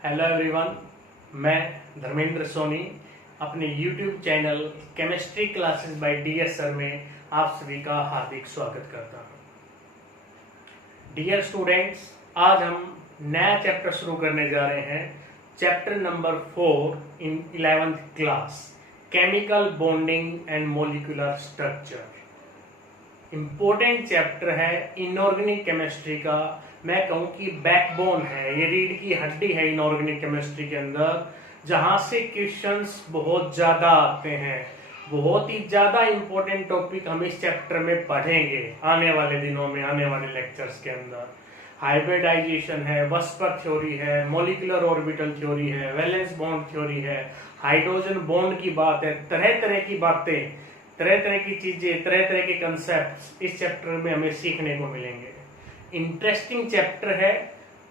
Hello everyone, मैं धर्मेंद्र सोनी अपने YouTube channel chemistry classes bye DS sir में आप सभी का हार्दिक स्वागत करता हूं। डियर स्टूडेंट्स, आज हम नया चैप्टर शुरू करने जा रहे हैं। Chapter number 4 in 11th class, chemical bonding and molecular structure. Important chapter है इनऑर्गेनिक केमिस्ट्री का। मैं कहूँ कि बैकबोन है, ये रीढ़ की हड्डी है इनऑर्गेनिक केमिस्ट्री के अंदर, जहां से क्वेश्चंस बहुत ज्यादा आते हैं। बहुत ही ज्यादा इम्पोर्टेंट टॉपिक हम इस चैप्टर में पढ़ेंगे आने वाले दिनों में, आने वाले लेक्चर्स के अंदर। हाइब्रिडाइजेशन है, वस्पर थ्योरी है, मॉलिक्यूलर ऑर्बिटल थ्योरी है, वैलेंस बॉन्ड थ्योरी है, हाइड्रोजन बॉन्ड की बात है। तरह तरह की बातें, तरह तरह की चीजें, तरह तरह के कंसेप्ट इस चैप्टर में हमें सीखने को मिलेंगे। इंटरेस्टिंग चैप्टर है,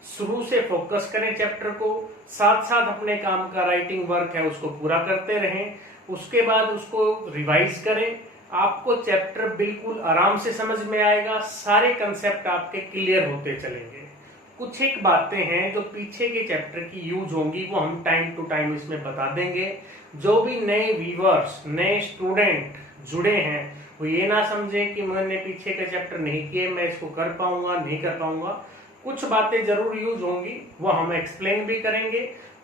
शुरू से फोकस करें चैप्टर को, साथ साथ अपने काम का राइटिंग वर्क है उसको पूरा करते रहें, उसके बाद उसको रिवाइज करें। आपको चैप्टर बिल्कुल आराम से समझ में आएगा, सारे कंसेप्ट आपके क्लियर होते चलेंगे। कुछ एक बातें हैं जो पीछे के चैप्टर की यूज होंगी, वो हम टाइम टू टाइम इसमें बता देंगे। जो भी नए व्यूअर्स, नए स्टूडेंट जुड़े हैं, वो ये ना समझे कि मैंने पीछे का चैप्टर नहीं किए, मैं इसको कर पाऊंगा नहीं कर पाऊंगा। कुछ बातें जरूर यूज होंगी, वो हम एक्सप्लेन भी करेंगे।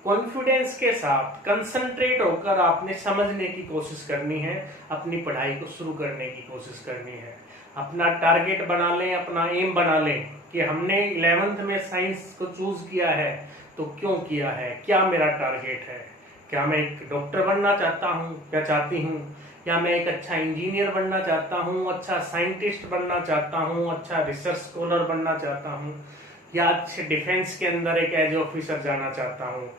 कॉन्फिडेंस के साथ कंसंट्रेट होकर आपने समझने की कोशिश करनी है, अपनी पढ़ाई को शुरू करने की कोशिश करनी है। अपना टारगेट बना लें, अपना एम बना लें कि हमने 11th में साइंस को चूज किया है तो क्यों किया है, क्या मेरा टारगेट है। क्या मैं एक डॉक्टर बनना चाहता हूँ, क्या चाहती हूँ, या मैं एक अच्छा इंजीनियर बनना चाहता हूँ, अच्छा साइंटिस्ट बनना चाहता हूँ, अच्छा रिसर्च स्कॉलर बनना चाहता हूँ, या अच्छे डिफेंस के अंदर एक एज ऑफिसर जाना चाहता हूँ।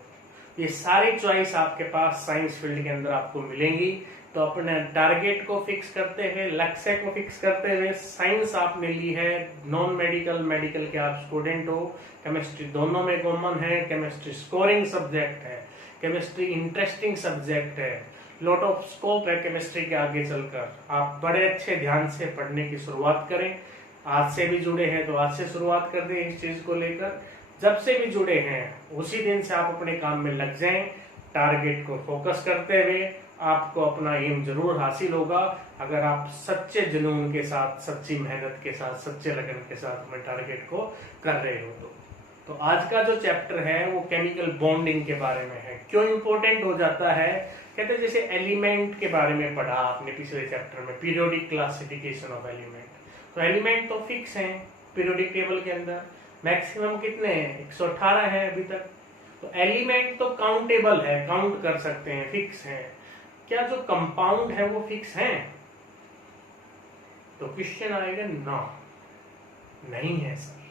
ये सारी चॉइस आपके पास साइंस फील्ड के अंदर आपको मिलेंगी। तो अपने टारगेट को फिक्स करते हुए, लक्ष्य को फिक्स करते हुए, साइंस आपने ली है, नॉन मेडिकल, मेडिकल के आप स्टूडेंट हो, केमिस्ट्री दोनों में कॉमन है। केमिस्ट्री स्कोरिंग सब्जेक्ट है, केमिस्ट्री इंटरेस्टिंग सब्जेक्ट है, लॉट ऑफ स्कोप है केमिस्ट्री के आगे चलकर। आप बड़े अच्छे ध्यान से पढ़ने की शुरुआत करें। आज से भी जुड़े हैं तो आज से शुरुआत कर दें इस चीज को लेकर। जब से भी जुड़े हैं उसी दिन से आप अपने काम में लग जाएं। टारगेट को फोकस करते हुए आपको अपना एम जरूर हासिल होगा, अगर आप सच्चे जुनून के साथ, सच्ची मेहनत के साथ, सच्चे लगन के साथ अपने टारगेट को कर रहे हो। तो आज का जो चैप्टर है वो केमिकल बॉन्डिंग के बारे में है। क्यों इंपॉर्टेंट हो जाता है, कहते हैं जैसे एलिमेंट के बारे में पढ़ा आपने पिछले चैप्टर में, पीरियोडिक क्लासिफिकेशन ऑफ एलिमेंट। तो एलिमेंट तो फिक्स हैं पीरियोडिक टेबल के अंदर, मैक्सिमम कितने हैं, 118 है अभी तक। तो एलिमेंट तो काउंटेबल है, काउंट कर सकते हैं, फिक्स हैं। क्या जो कंपाउंड है वो फिक्स हैं? तो क्वेश्चन आएगा ना, नहीं है सर।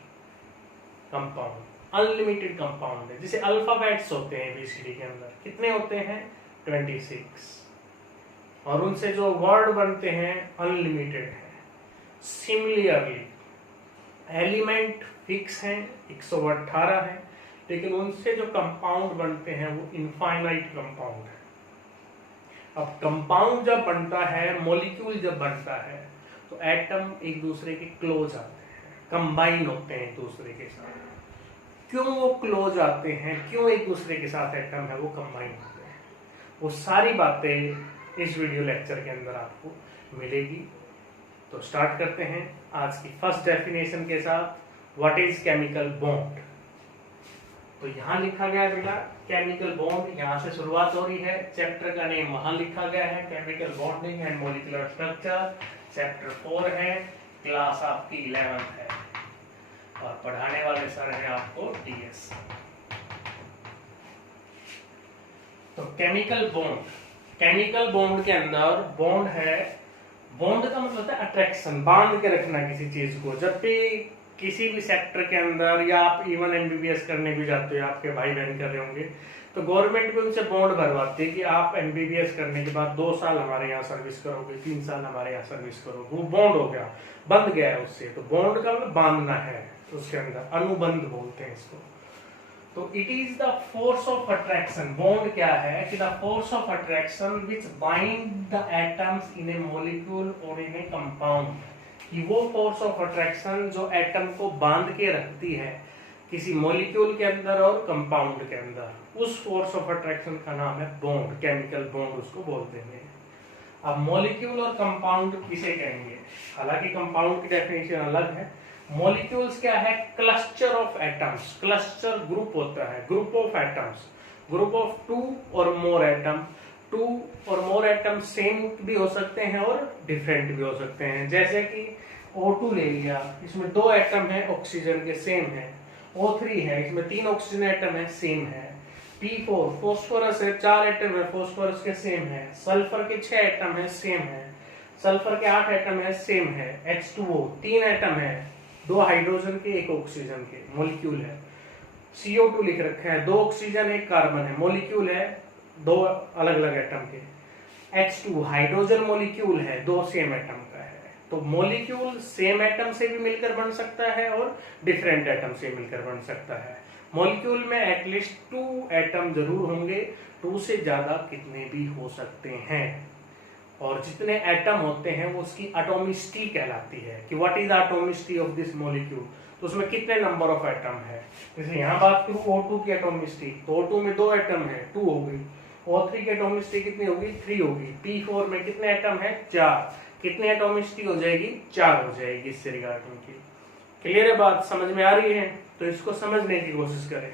कंपाउंड अनलिमिटेड कंपाउंड है। जैसे अल्फाबेट्स होते हैं एबीसीडी के अंदर, कितने होते हैं, 26, और उनसे जो वर्ड बनते हैं अनलिमिटेड है। सिमिलरली एलिमेंट फिक्स हैं, 118 है, लेकिन उनसे जो कंपाउंड बनते हैं वो इनफाइनाइट कंपाउंड है। अब कंपाउंड जब बनता है, मॉलिक्यूल जब बनता है, तो एटम एक दूसरे के क्लोज आते हैं, कंबाइन होते हैं एक दूसरे के साथ। क्यों वो क्लोज आते हैं, क्यों एक दूसरे के साथ एटम है वो कंबाइन होते हैं, वो सारी बातें इस वीडियो लेक्चर के अंदर आपको मिलेगी। तो स्टार्ट करते हैं आज की फर्स्ट डेफिनेशन के साथ, व्हाट इज केमिकल बॉन्ड। तो यहाँ लिखा गया बेटा केमिकल बॉन्ड, यहाँ से शुरुआत हो रही है। चैप्टर का नेम वहां लिखा गया है, chemical bonding and molecular structure. Chapter 4 है, क्लास आपकी 11th है, और पढ़ाने वाले सर हैं आपको DS। तो केमिकल बॉन्ड, केमिकल बॉन्ड के अंदर बॉन्ड है, बॉन्ड का मतलब है अट्रैक्शन, बांध के रखना किसी चीज को। जब भी किसी भी सेक्टर के अंदर, या आप इवन MBBS करने भी जाते हो, आपके भाई बहन कर रहे होंगे, तो गवर्नमेंट भी उनसे बॉन्ड भरवाती है कि आप MBBS करने के बाद 2 साल हमारे यहाँ सर्विस करोगे, 3 साल हमारे यहाँ सर्विस करोगे। वो बॉन्ड हो गया, बंध गया है उससे। तो बॉन्ड का मतलब बांधना है, उसके अंदर अनुबंध बोलते हैं इसको। तो it is the force of attraction. Bond क्या है कि the force of attraction which bind the atoms in a molecule और इन ए कंपाउंड। कि वो फोर्स ऑफ अट्रैक्शन जो एटम को बांध के रखती है, किसी मॉलिक्यूल के अंदर और कंपाउंड के अंदर, उस फोर्स ऑफ अट्रैक्शन का नाम है बॉन्ड, केमिकल बॉन्ड उसको बोलते हैं। अब मॉलिक्यूल और कंपाउंड किसे कहेंगे? हालांकि कंपाउंड की डेफिनेशन अलग है। मॉलिक्यूल्स क्या है? Cluster of atoms. Cluster group होता है, group of atoms, group of two और मोर एटम। टू और मोर एटम सेम भी हो सकते हैं और डिफरेंट भी हो सकते हैं। जैसे कि O2 ले लिया, इसमें 2 एटम है ऑक्सीजन के, सेम है। O3 है, इसमें 3 ऑक्सीजन एटम है, सेम है। P4 फॉस्फोरस है, 4 एटम है फॉस्फोरस के, सेम है। सल्फर के 6 एटम है, सेम है। सल्फर के 8 एटम है, सेम है। H2O 3 एटम है, 2 हाइड्रोजन के 1 ऑक्सीजन के, मॉलिक्यूल है। CO2 लिख रखा है, 2 ऑक्सीजन 1 कार्बन है, मॉलिक्यूल है, 2 अलग अलग एटम के। H2 हाइड्रोजन मॉलिक्यूल है, 2 सेम एटम का है। तो मॉलिक्यूल सेम एटम से भी मिलकर बन सकता है और डिफरेंट एटम से मिलकर बन सकता है। मॉलिक्यूल में एटलीस्ट 2 एटम जरूर होंगे, 2 से ज्यादा कितने भी हो सकते हैं। और जितने एटम होते हैं वो उसकी एटॉमिसिटी कहलाती है कि what is the atomicity of this molecule. तो उसमें कितने नंबर ऑफ एटम है। जैसे यहाँ बात करूँ O2 की एटॉमिसिटी, तो O2 में 2 एटम है, 2 हो गई। O3 की एटॉमिसिटी कितनी होगी? 3 होगी। P4 में कितने एटम है? 4। कितनी एटॉमिसिटी हो जाएगी? 4 हो जाएगी इससे रिगार्डिंग की। क्लियर है बात? समझ में आ रही है? तो इसको समझने की कोशिश करें।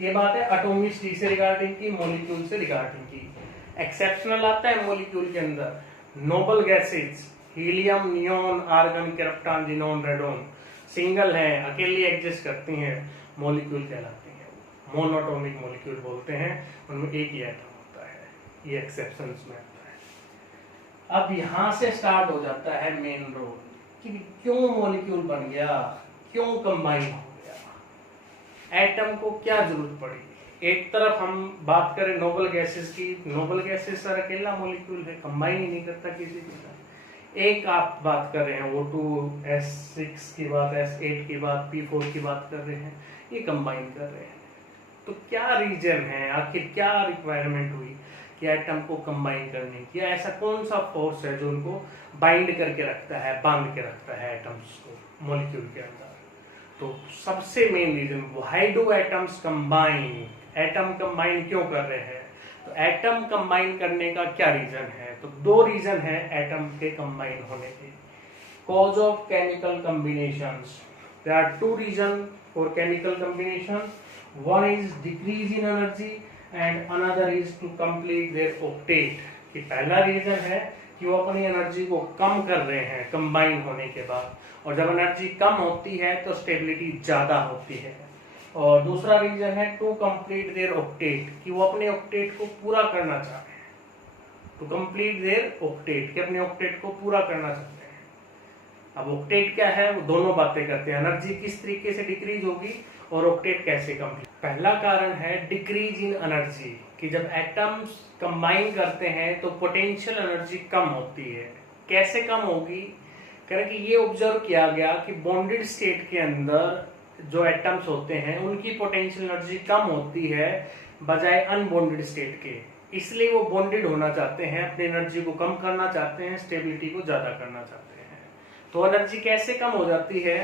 ये बात है एटॉमिसिटी से रिगार्डिंग की, मॉलिक्यूल से रिगार्डिंग की। एक्सेप्शनल आता है मॉलिक्यूल के अंदर, noble gases, helium, neon, argon, krypton, xenon, radon, single हैं, अकेली एग्जिस्ट करती हैं, मॉलिक्यूल कहलाती हैं। मोनोटॉमिक मॉलिक्यूल बोलते हैं, उनमें एक ही एटम होता है। ये एक्सेप्शंस में आता है। अब यहां से स्टार्ट हो जाता है मेन रोल कि क्यों मॉलिक्यूल बन गया, क्यों कंबाइन हो गया, एटम को क्या जरूरत पड़ी। एक तरफ हम बात करें नोबल गैसेस की, नोबल गैसेस सर अकेला मॉलिक्यूल है, कंबाइन ही नहीं करता किसी के साथ। एक आप बात कर रहे हैं O2, S6 की बात, S8 की बात, P4 की बात कर रहे हैं, ये कंबाइन कर रहे हैं। तो क्या रीजन है, आखिर क्या रिक्वायरमेंट हुई कि एटम को कंबाइन करने की? ऐसा कौन सा फोर्स है जो उनको बाइंड करके रखता है, बांध के रखता है एटम्स को मॉलिक्यूल के अंदर? तो सबसे main reason, why do atoms combine, atom combine क्यों कर रहे हैं? तो एटम कंबाइन करने का क्या रीजन है? तो 2 रीजन है एटम के कंबाइन होने के। Cause of chemical combinations, there are 2 reason for chemical combination. One is decrease in energy and another is to complete their octet. कि पहला रीजन है कि वो अपनी एनर्जी को कम कर रहे हैं कंबाइन होने के बाद, और जब एनर्जी कम होती है तो स्टेबिलिटी ज्यादा होती है। और दूसरा रीजन है टू कंप्लीट देयर ऑक्टेट, कि वो अपने ऑक्टेट को पूरा करना चाहते हैं। टू कंप्लीट देयर ऑक्टेट, कि अपने ऑक्टेट को पूरा करना चाहते हैं। अब ऑक्टेट क्या है? वो दोनों बातें करते हैं, एनर्जी किस तरीके से डिक्रीज होगी और ऑक्टेट कैसे कंप्लीट। पहला कारण है डिक्रीज इन एनर्जी, कि जब एटम्स कंबाइन करते हैं तो पोटेंशियल एनर्जी कम होती है। कैसे कम होगी? कारण कि ये ऑब्जर्व किया गया कि बॉन्डेड स्टेट के अंदर जो एटम्स होते हैं उनकी पोटेंशियल एनर्जी कम होती है बजाय अनबॉन्डेड स्टेट के। इसलिए वो बॉन्डेड होना चाहते हैं, अपनी एनर्जी को कम करना चाहते हैं, स्टेबिलिटी को ज्यादा करना चाहते हैं। तो एनर्जी कैसे कम हो जाती है?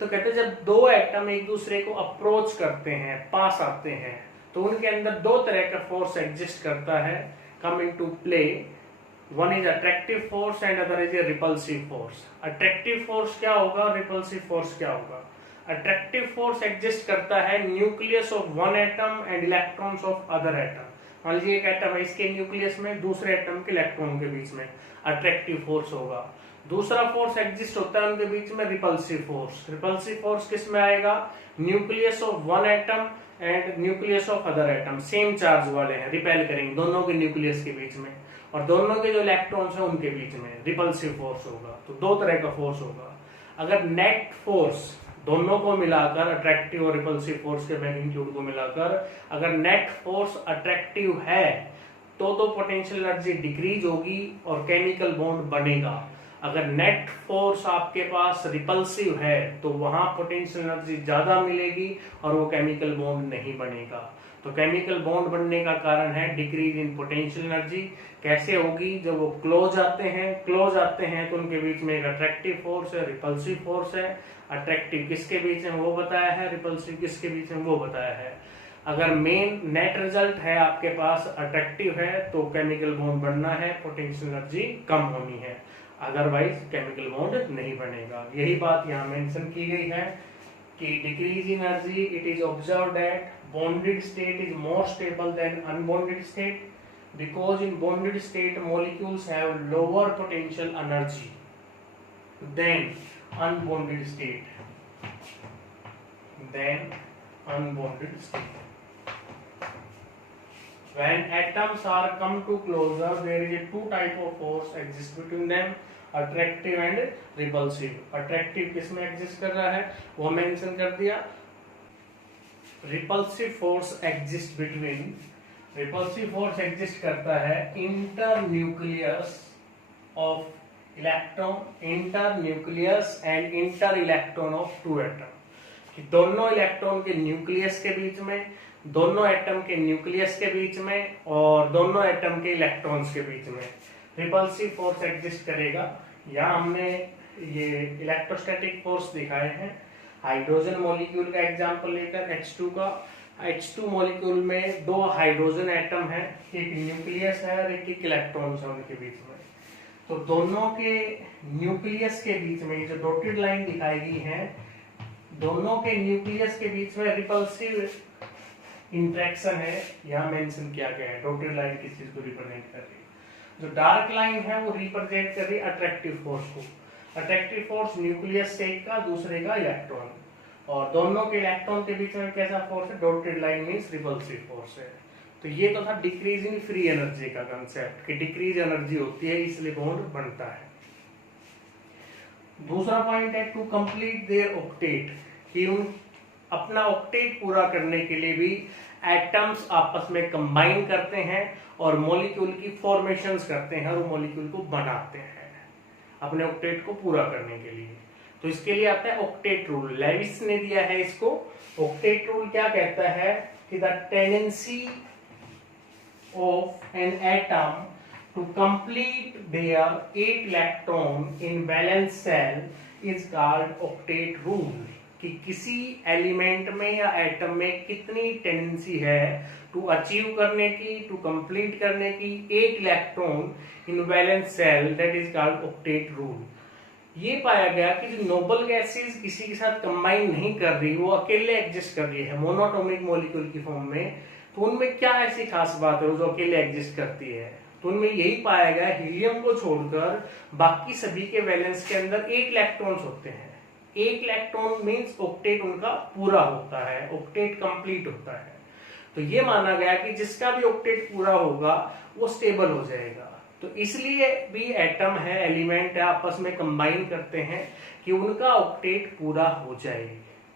तो कहते हैं जब 2 एटम एक दूसरे को अप्रोच करते हैं, पास आते हैं, तो उनके अंदर 2 तरह का फोर्स एग्जिस्ट करता है, come into play. One is attractive force and other is a repulsive force. Attractive force क्या होगा, रिपल्सिव फोर्स क्या होगा? अट्रैक्टिव फोर्स एग्जिस्ट करता है nucleus of one atom and electrons of other atom. मान लीजिए एक एटम है, इसके न्यूक्लियस में दूसरे एटम के इलेक्ट्रॉन के बीच में अट्रैक्टिव फोर्स होगा। दूसरा फोर्स एग्जिस्ट होता है उनके बीच में, रिपल्सिव फोर्स। रिपल्सिव फोर्स किस में आएगा? Nucleus of one atom and nucleus of other atom same charge वाले हैं, रिपेल करेंगे दोनों के न्यूक्लियस के बीच में, और दोनों के जो इलेक्ट्रॉन्स हैं उनके बीच में रिपल्सिव फोर्स होगा। तो 2 तरह का फोर्स होगा। अगर नेट फोर्स दोनों को मिलाकर, अट्रैक्टिव और रिपल्सिव फोर्स के मैग्नीट्यूड को मिलाकर अगर नेट फोर्स अट्रैक्टिव है तो पोटेंशियल एनर्जी डिक्रीज होगी और केमिकल बॉन्ड बनेगा। अगर नेट फोर्स आपके पास रिपल्सिव है तो वहां पोटेंशियल एनर्जी ज्यादा मिलेगी और वो केमिकल बॉन्ड नहीं बनेगा। तो केमिकल बॉन्ड बनने का कारण है डिक्रीज इन पोटेंशियल एनर्जी। कैसे होगी? जब वो क्लोज आते हैं तो उनके बीच में एक अट्रैक्टिव फोर्स है, रिपल्सिव फोर्स है। अट्रैक्टिव किसके बीच में वो बताया है, रिपल्सिव किसके बीच में वो बताया है। अगर मेन नेट रिजल्ट है आपके पास अट्रैक्टिव है तो केमिकल बॉन्ड बनना है, पोटेंशियल एनर्जी कम होनी है, अदरवाइज केमिकल बॉन्ड नहीं बनेगा। यही बात यहाँ मेंशन की गई है कि decrease in energy it is observe that bonded state is more stable than unbonded state because in bonded state molecules have lower potential energy than unbonded state. When atoms are come to closer, there is a two type of force exist between them, attractive and repulsive. Attractive किसमें exist कर रहा है वो mention कर दिया। Repulsive force exist करता है internucleus and inter electron of two atom, कि दोनों इलेक्ट्रॉन के न्यूक्लियस के बीच में, दोनों एटम के न्यूक्लियस के बीच में और दोनों एटम के इलेक्ट्रॉन्स के बीच में रिपल्सिव फोर्स एग्जिस्ट करेगा। यहाँ हमने ये इलेक्ट्रोस्टैटिक फोर्स दिखाए हैं हाइड्रोजन मॉलिक्यूल का एग्जांपल लेकर H2 का। H2 मॉलिक्यूल में दो हाइड्रोजन एटम है, एक न्यूक्लियस है और एक इलेक्ट्रॉन्स है उनके बीच में। तो दोनों के न्यूक्लियस के बीच में जो डॉटेड लाइन दिखाई गई है, दोनों के न्यूक्लियस के बीच में रिपल्सिव इंटरेक्शन है, यहाँ मेंशन किया गया है। डॉटेड लाइन किस चीज को रिप्रेजेंट कर रही है? जो डार्क लाइन है वो रिप्रेजेंट कर रही है अट्रैक्टिव फोर्स को। अट्रैक्टिव फोर्स न्यूक्लियस से एक का, दूसरे का इलेक्ट्रॉन, और दोनों के इलेक्ट्रॉन के बीच में कैसा फोर्स है? Dotted line means repulsive force है। तो ये तो था डिक्रीज इन फ्री एनर्जी का कंसेप्ट, कि डिक्रीज एनर्जी होती है इसलिए बॉन्ड बनता है। दूसरा पॉइंट है टू कंप्लीट देयर ऑक्टेट, कि उन अपना ऑक्टेट पूरा करने के लिए भी एटम्स आपस में कंबाइन करते हैं और मॉलिक्यूल की फॉर्मेशंस करते हैं और मॉलिक्यूल को बनाते हैं अपने ऑक्टेट को पूरा करने के लिए। तो इसके लिए आता है ऑक्टेट रूल, लेविस ने दिया है इसको। ऑक्टेट रूल क्या कहता है कि the tendency of an atom to complete their 8 electron in valence shell is called octet rule, कि किसी एलिमेंट में या एटम में कितनी टेंडेंसी है टू अचीव करने की, टू कंप्लीट करने की 8 electron in valence cell, that is called octet rule. ये पाया गया कि जो नोबल गैसेस किसी के साथ कंबाइन नहीं कर रही, वो अकेले एग्जिस्ट कर रही है मोनोटॉमिक मॉलिक्यूल की फॉर्म में, तो उनमें क्या ऐसी खास बात है जो अकेले एग्जिस्ट करती है? तो उनमें यही पाया गया हीलियम को छोड़कर बाकी सभी के वैलेंस के अंदर 8 इलेक्ट्रॉन्स होते हैं। 8 इलेक्ट्रॉन मींस ऑक्टेट उनका पूरा होता है, ऑक्टेट कंप्लीट होता है। तो ये माना गया कि जिसका भी ऑक्टेट पूरा होगा वो स्टेबल हो जाएगा। तो इसलिए भी एटम है, एलिमेंट है, आपस में कंबाइन करते हैं कि उनका ऑक्टेट पूरा हो जाए।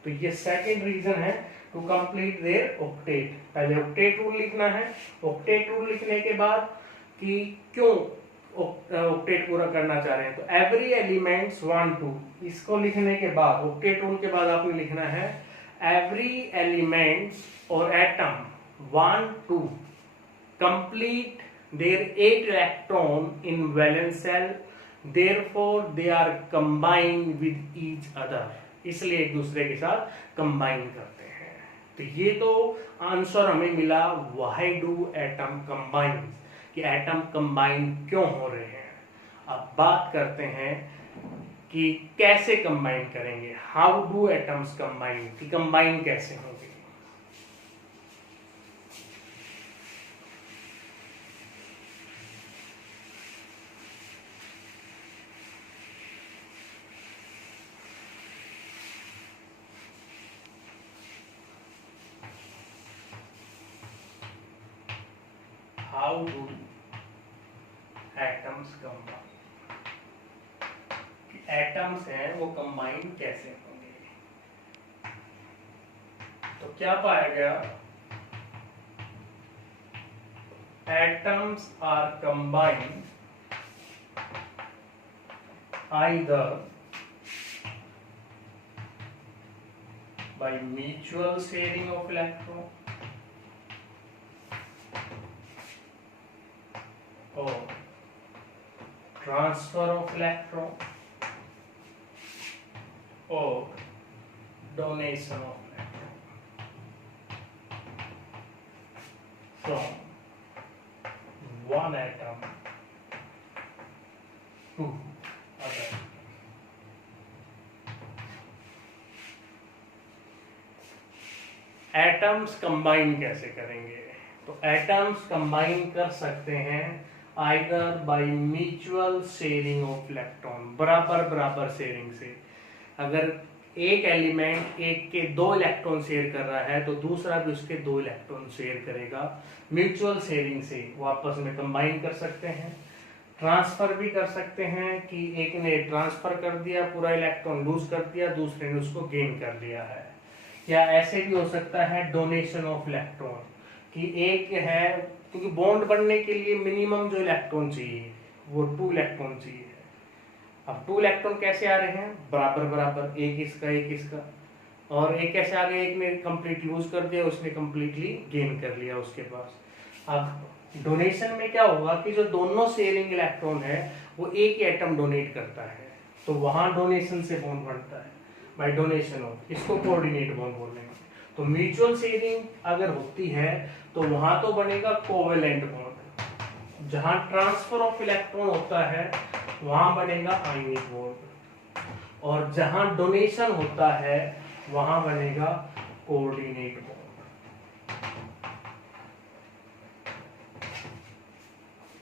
तो ये सेकंड रीजन है टू कंप्लीट देयर ऑक्टेट। पहले ऑक्टेट रूल लिखना है, ऑक्टेट रूल लिखने के बाद कि क्यों ऑक्टेट पूरा करना चाह रहे हैं, तो एवरी एलिमेंट्स वांट टू, इसको लिखने के बाद ऑक्टेट रूल के बाद आपने लिखना है एवरी एलिमेंट्स और atom want to complete their 8 electron in valence cell, therefore they are combined with each other, इसलिए एक दूसरे के साथ कंबाइन करते हैं। तो ये तो आंसर हमें मिला व्हाई डू एटम कंबाइन, कि एटम कंबाइन क्यों हो रहे हैं। अब बात करते हैं कि कैसे कंबाइन करेंगे, हाउ डू एटम्स कंबाइन, कि कंबाइन कैसे होंगे। How do atoms combine, कि एटम्स हैं वो कंबाइन कैसे होंगे। तो क्या पाया गया, atoms are combined either by mutual sharing of electron transfer of electron और donation of electron from one atom to other. Atoms combine कैसे करेंगे? तो एटम्स कंबाइन कर सकते हैं either by mutual sharing of electron, बराबर बराबर शेयरिंग से। अगर एक एलिमेंट एक के 2 इलेक्ट्रॉन शेयर कर रहा है तो दूसरा भी उसके 2 इलेक्ट्रॉन शेयर करेगा। म्यूचुअल शेयरिंग से वो आपस में कंबाइन कर सकते हैं। ट्रांसफर भी कर सकते हैं कि एक ने ट्रांसफर कर दिया, पूरा इलेक्ट्रॉन लूज कर दिया, दूसरे ने उसको गेन कर लिया है। या ऐसे भी हो सकता है डोनेशन ऑफ इलेक्ट्रॉन, कि एक है, क्योंकि बॉन्ड बनने के लिए मिनिमम जो इलेक्ट्रॉन चाहिए वो 2 इलेक्ट्रॉन चाहिए। अब 2 इलेक्ट्रॉन कैसे आ रहे हैं? बराबर बराबर, एक इसका एक इसका। और एक कैसे आ गया? एक ने कंप्लीट लूज कर दिया, उसने कंप्लीटली गेन कर लिया उसके पास। अब डोनेशन में क्या होगा कि जो दोनों शेयरिंग इलेक्ट्रॉन है वो एक ही एटम डोनेट करता है, तो वहां डोनेशन से बॉन्ड बनता है बाय डोनेशन ऑफ, इसको कोऑर्डिनेट बॉन्ड बोलेंगे। तो म्यूचुअल शेयरिंग अगर होती है तो वहां तो बनेगा कोवेलेंट बॉन्ड। जहां ट्रांसफर ऑफ इलेक्ट्रॉन होता है वहां बनेगा आयनिक बॉन्ड, और जहां डोनेशन होता है वहां बनेगा कोऑर्डिनेट बॉन्ड।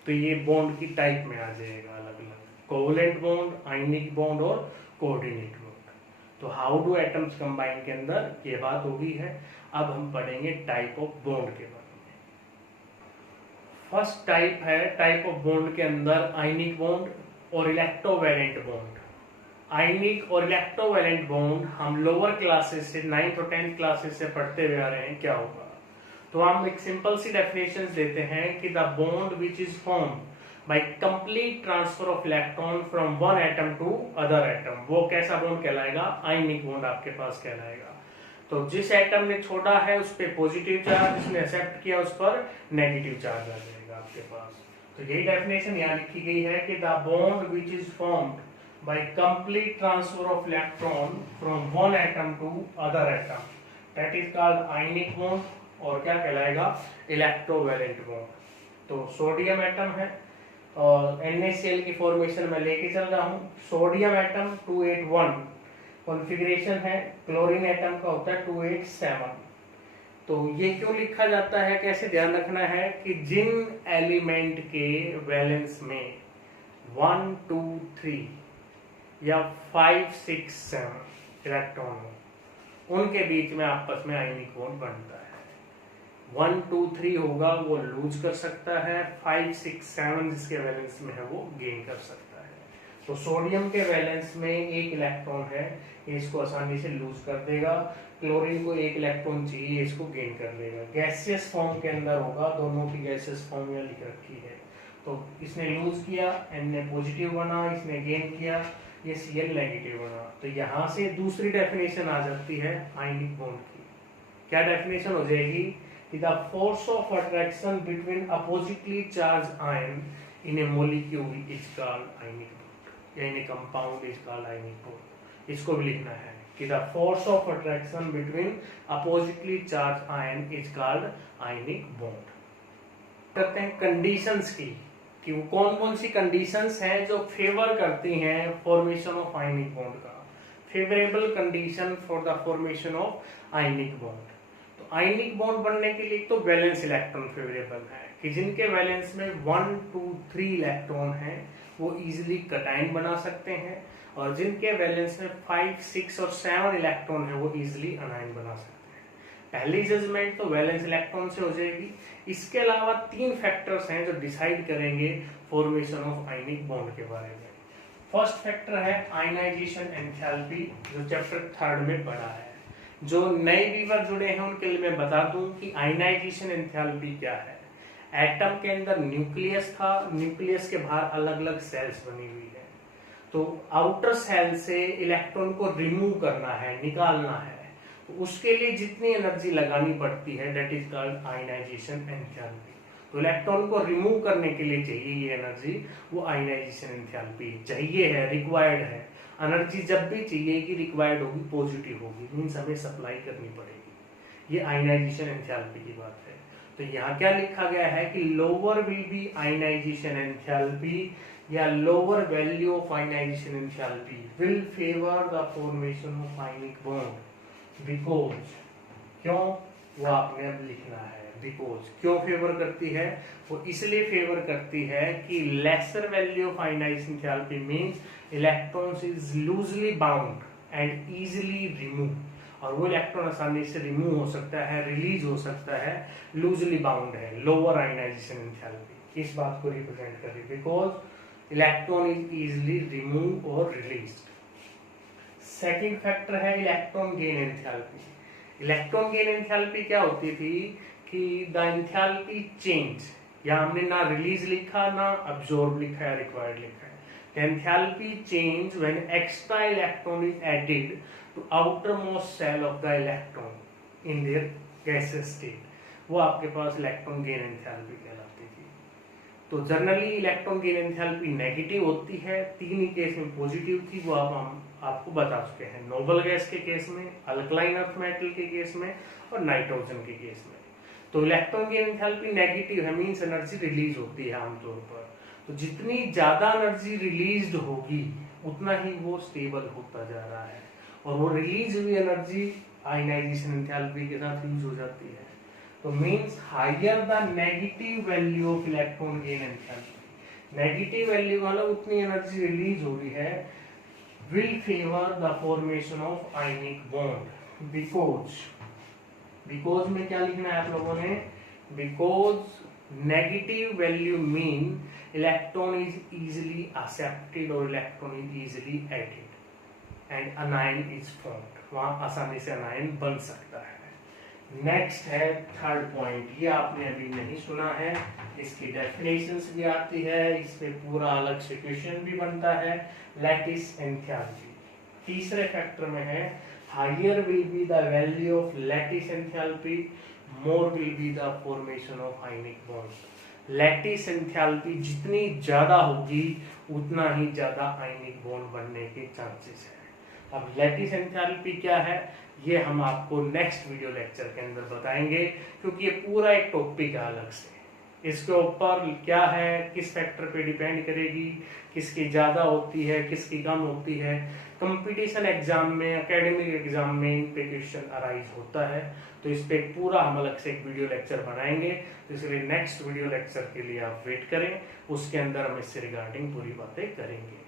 तो ये बॉन्ड की टाइप में आ जाएगा अलग अलग, कोवेलेंट बॉन्ड, आयनिक बॉन्ड और कोऑर्डिनेट बॉन्ड। तो हाउ डू एटम्स कंबाइन के अंदर ये बात होगी है। अब हम पढ़ेंगे टाइप ऑफ बॉन्ड के बारे में। फर्स्ट टाइप है, टाइप ऑफ बॉन्ड के अंदर आयनिक बॉन्ड और इलेक्ट्रोवैलेंट बॉन्ड। आयनिक और इलेक्ट्रोवैलेंट बॉन्ड हम लोअर क्लासेस से 9th और 10th क्लासेस से पढ़ते हुए आ रहे हैं, क्या होगा। तो हम एक सिंपल सी डेफिनेशन देते हैं कि the bond which is form by complete transfer of electron from one atom to other atom, वो कैसा बॉन्ड कहलाएगा? आयनिक बॉन्ड आपके पास कहलाएगा। तो जिस एटम ने छोड़ा है उस पर पॉजिटिव चार्ज, जिसने एक्सेप्ट किया उस पर नेगेटिव चार्ज आ जाएगा आपके पास। तो यही डेफिनेशन यहाँ लिखी गई है कि the bond which is formed by complete transfer of electron from one atom to other atom, that is called ionic bond, और क्या कहलाएगा? Electrovalent bond. तो सोडियम एटम है और NaCl की फॉर्मेशन में लेके चल रहा हूँ। सोडियम एटम 281 कॉन्फ़िगरेशन है, क्लोरीन एटम का होता है 287। तो ये क्यों लिखा जाता है, कैसे ध्यान रखना है कि जिन एलिमेंट के वैलेंस में 1 2 3 या 5 6 7 इलेक्ट्रॉन हो उनके बीच में आपस में आयनिक बॉन्ड बनता है। 1 2 3 होगा वो लूज कर सकता है, 5 6 7 जिसके वैलेंस में है वो गेन कर सकता है। तो सोडियम के वैलेंस में एक इलेक्ट्रॉन है, ये इसको आसानी से लूज कर देगा। क्लोरीन को एक इलेक्ट्रॉन चाहिए, इसको गेन कर लेगा। गैसियस फॉर्म के अंदर होगा, दोनों की गैसियस फॉर्म यहाँ लिख रखी है। तो इसने लूज किया, Na पॉजिटिव बना, इसने गेन किया, ये Cl नेगेटिव बना। तो यहाँ से दूसरी डेफिनेशन आ जाती है आयनिक बॉन्ड की। क्या डेफिनेशन हो जाएगी कि the force of attraction between oppositely charge ion in a molecule is called ionic bond, यानी compound is called ionic bond. इसको भी लिखना है कि the force of attraction between oppositely charge ion is called ionic bond. करते हैं conditions की, कि वो कौन कौन सी कंडीशंस हैं जो फेवर करती हैं फॉर्मेशन ऑफ आयनिक बॉन्ड का। Favourable condition for the formation of ionic bond. तो आयनिक बॉन्ड बनने के लिए तो वैलेंस इलेक्ट्रॉन फेवरेबल है, कि जिनके वैलेंस में 1 2 3 इलेक्ट्रॉन हैं वो इजिली कटायन बना सकते हैं, और जिनके वैलेंस में 5 6 और 7 इलेक्ट्रॉन है वो इजिली अनायन बना सकते हैं। पहली जजमेंट तो वैलेंस इलेक्ट्रॉन से हो जाएगी। इसके अलावा 3 फैक्टर्स हैं जो डिसाइड करेंगे फॉर्मेशन ऑफ आयनिक बॉन्ड के बारे में। फर्स्ट फैक्टर है आयनाइजेशन एंथैल्पी, जो चैप्टर 3 में पढ़ा है। जो नए व्यूअर जुड़े हैं उनके लिए मैं बता दूं कि आयनाइजेशन एंथैल्पी क्या है। एटम के अंदर न्यूक्लियस था, न्यूक्लियस के बाहर अलग अलग सेल्स बनी हुई है। तो आउटर सेल से इलेक्ट्रॉन को रिमूव करना है, निकालना है, तो उसके लिए जितनी एनर्जी लगानी पड़ती है that is called ionization enthalpy. तो तो इलेक्ट्रॉन को रिमूव करने के लिए चाहिए ये एनर्जी, वो आयनाइजेशन एंथैल्पी चाहिए है, रिक्वायर्ड है। एनर्जी जब भी चाहिए कि रिक्वायर्ड होगी, पॉजिटिव होगी, मीन्स हमें सप्लाई करनी पड़ेगी। ये आयनाइजेशन एंथैल्पी की बात है। तो यहाँ क्या लिखा गया है कि lower will be ionization enthalpy या lower value of ionization enthalpy will favour the formation of ionic bond because, क्यों वो आपने अब लिखना है। बिकॉज क्यों फेवर करती है, वो इसलिए फेवर करती है कि lesser value of ionization enthalpy means electrons is loosely bound and easily remove, और वो इलेक्ट्रॉन आसानी से रिमूव हो सकता है, रिलीज हो सकता है, लूजली बाउंड है, लोअर आयनाइजेशन एंथैल्पी इस बात को रिप्रेजेंट कर रही है। Because electron is easily remove और रिलीज। सेकेंड फैक्टर है electron gain enthalpy. Electron gain enthalpy क्या होती थी कि द एंथैल्पी चेंज, या हमने ना रिलीज लिखा ना अब्जॉर्ब लिखा है, रिक्वायर्ड लिखा है। The enthalpy change when extra electron is added to outermost cell of the electron in their gaseous state, वो आपके पास इलेक्ट्रॉन गेन एंथैल्पी कहलाती थी। तो generally electron gain enthalpy negative होती है, तीन ही केस में पॉजिटिव थी, वो हम आपको बता चुके हैं, नोबल गैस के केस में, अल्कलाइन अर्थ मेटल के केस में और नाइट्रोजन के केस में। तो इलेक्ट्रॉन गेन एंथैल्पी नेगेटिव है, मींस एनर्जी रिलीज होती है आमतौर पर। तो जितनी ज्यादा एनर्जी रिलीज होगी उतना ही वो स्टेबल होता जा रहा है, और वो रिलीज हुई एनर्जी आयनाइजेशन एंथैल्पी के साथ यूज हो जाती है। तो means higher the negative value of electron gain enthalpy, negative value मतलब उतनी एनर्जी रिलीज हो रही है, will favour the formation of ionic bond. Because में क्या लिखना है आप लोगों ने, because negative value mean electron is easily accepted और electron is easily added and anion is formed, वहां आसानी से अनायन बन सकता है। नेक्स्ट है थर्ड पॉइंट, ये आपने अभी नहीं सुना है, इसकी डेफिनेशंस भी आती है, इस पे पूरा अलग से क्वेश्चन भी बनता है, लैटिस एंथैल्पी। तीसरे फैक्टर में है higher will be the value of lattice enthalpy, more will be the formation of ionic bond. Lattice enthalpy जितनी ज्यादा होगी उतना ही ज्यादा आयनिक बॉन्ड बनने के चांसेस है। अब लैटिस एंथैल्पी क्या है ये हम आपको नेक्स्ट वीडियो लेक्चर के अंदर बताएंगे, क्योंकि ये पूरा एक टॉपिक है अलग से। इसके ऊपर क्या है, किस फैक्टर पे डिपेंड करेगी, किसकी ज्यादा होती है, किसकी कम होती है, कंपटीशन एग्जाम में, एकेडमिक एग्जाम में इन पे क्वेश्चन अराइज होता है। तो इस पे पूरा हम अलग से एक वीडियो लेक्चर बनाएंगे, तो इसलिए नेक्स्ट वीडियो लेक्चर के लिए आप वेट करें, उसके अंदर हम इससे रिगार्डिंग पूरी बातें करेंगे।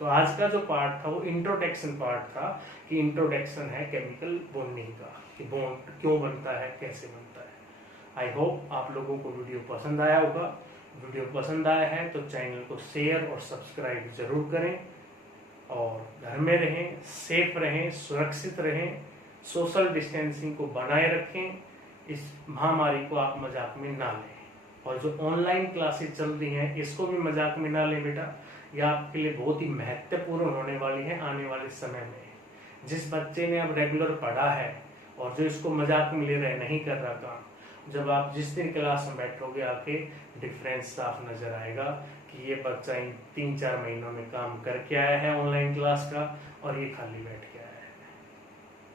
तो आज का जो पार्ट था वो इंट्रोडक्शन पार्ट था, कि इंट्रोडक्शन है केमिकल बॉन्डिंग का, कि बॉन्ड क्यों बनता है, कैसे बनता है। आई होप आप लोगों को वीडियो पसंद आया होगा। वीडियो पसंद आया है तो चैनल को शेयर और सब्सक्राइब जरूर करें, और घर में रहें, सेफ रहें, सुरक्षित रहें, सोशल डिस्टेंसिंग को बनाए रखें, इस महामारी को आप मजाक में ना लें। और जो ऑनलाइन क्लासेस चल रही हैं इसको भी मजाक में ना लें बेटा, यह आपके लिए बहुत ही महत्वपूर्ण होने वाली है आने वाले समय में। जिस बच्चे ने अब रेगुलर पढ़ा है और जो इसको मजाक में ले रहे नहीं कर रहा काम, जब आप जिस दिन क्लास में बैठोगे आके डिफरेंस साफ नजर आएगा कि ये बच्चा इन 3-4 महीनों में काम करके आया है ऑनलाइन क्लास का, और ये खाली बैठ के आया है।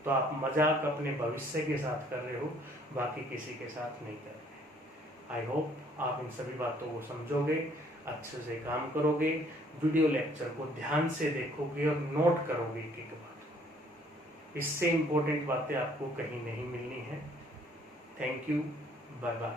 तो आप मजाक अपने भविष्य के साथ कर रहे हो, बाकी किसी के साथ नहीं कर रहे। आई होप आप इन सभी बातों को समझोगे, अच्छे से काम करोगे, वीडियो लेक्चर को ध्यान से देखोगे और नोट करोगे एक एक बात। इससे इंपॉर्टेंट बातें आपको कहीं नहीं मिलनी है। Thank you, bye bye.